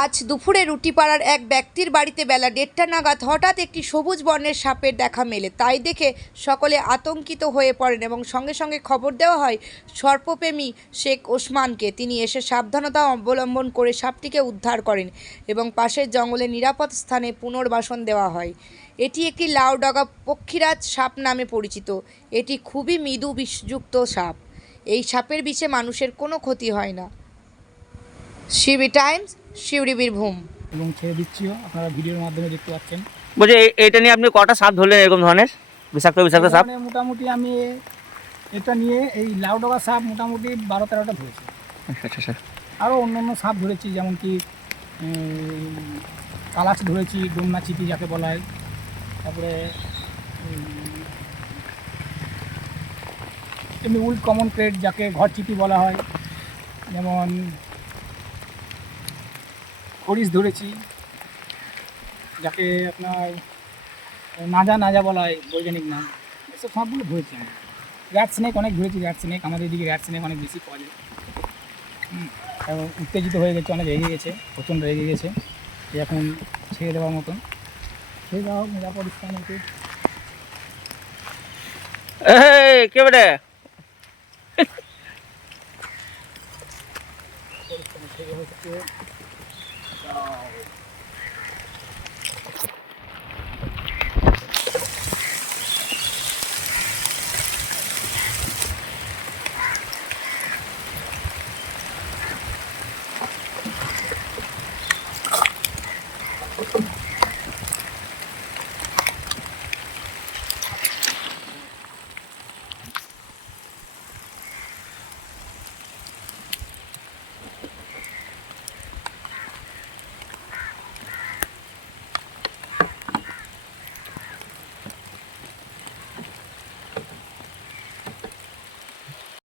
আজ দুপুরে রুটিপাড়ার এক ব্যক্তির বাড়িতে বেলা 1:30 নাগাদ হঠাৎ একটি সবুজ বর্ণের সাপের দেখা মেলে। তাই দেখে সকলে আতঙ্কিত হয়ে পড়েন এবং সঙ্গে সঙ্গে খবর দেওয়া হয় সর্পপ্রেমী শেখ ওসমানকে। তিনি এসে সাবধানতা অবলম্বন করে সাপটিকে উদ্ধার করেন এবং পাশের জঙ্গলে নিরাপদ স্থানে পুনর্বাসন দেওয়া হয়। এটি একটি লাউডগা পক্ষীরাজ সাপ নামে পরিচিত। এটি খুবই মৃদু বিষযুক্ত সাপ। এই সাপের বিষে মানুষের কোনো ক্ষতি হয় না। CB Times, Suri, Birbhum. এবং ছেড়ে দিচ্ছিও, আপনারা ভিডিওর মাধ্যমে দেখতে পাচ্ছেন। বলছি এটা নিয়ে আপনি কটা সাপ ধরলেন এরকম ধরনের বিষাক্ত সাপ? মোটামুটি আমি এটা নিয়ে এই লাউডগা সাপ মোটামুটি 12-13টা ধরেছি। আচ্ছা। আরও অন্য সাপ ধরেছি, যেমন কি কালাশ ধরেছি, ডোমনা চিতি যাকে বলা হয়, তারপরে এমনি উল্ড কমন ক্রেট যাকে ঘর চিতি বলা হয়, যেমন হরিশ ধরেছি, যাকে আপনার নাজা বলা হয় বৈজ্ঞানিক নাম। এসব সাপগুলো ধরেছি আমি। র্যাট স্নেক অনেক ধরেছি। র্যাট স্নেক আমাদের এদিকে র্যাট স্নেক অনেক বেশি পাওয়া যায়। এবং উত্তেজিত হয়ে গেছে, অনেক রেগে গেছে, প্রচণ্ড রেগে গেছে। এখন ছেড়ে দেওয়ার মতন, ছেড়ে দেওয়া হোক নিরাপদ স্থানে। কে বেটা থেকে হচ্ছে